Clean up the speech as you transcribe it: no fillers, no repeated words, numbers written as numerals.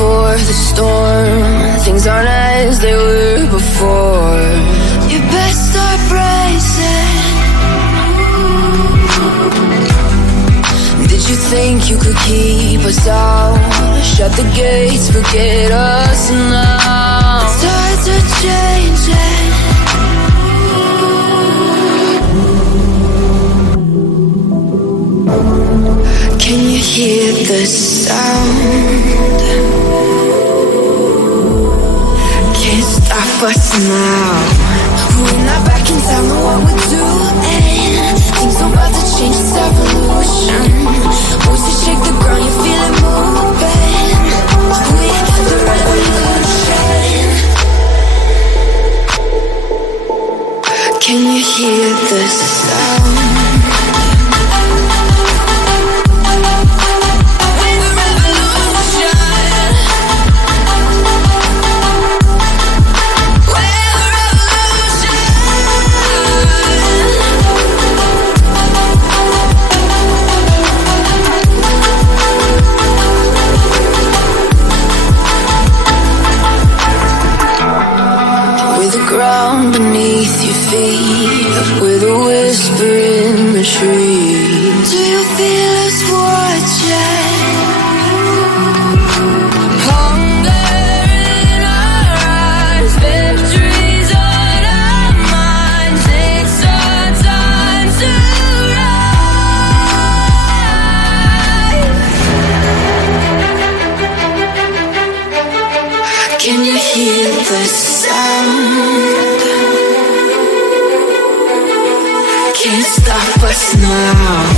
before the storm. Things aren't as they were before. You best start bracing. Did you think you could keep us out? Shut the gates, forget us now. Tides are changing. Can you hear the sound? Can't stop us now. We're not back in town, know what we're doing. Things are about to change, it's evolution. Voices shake the ground, you feel it moving. We're the revolution. Can you hear the sound? Ground beneath your feet, with a whisper in the trees. Do you feel us watching? Hunger in our eyes, victories on our minds. It's our time to rise. Can you hear the sound? Can't stop us now.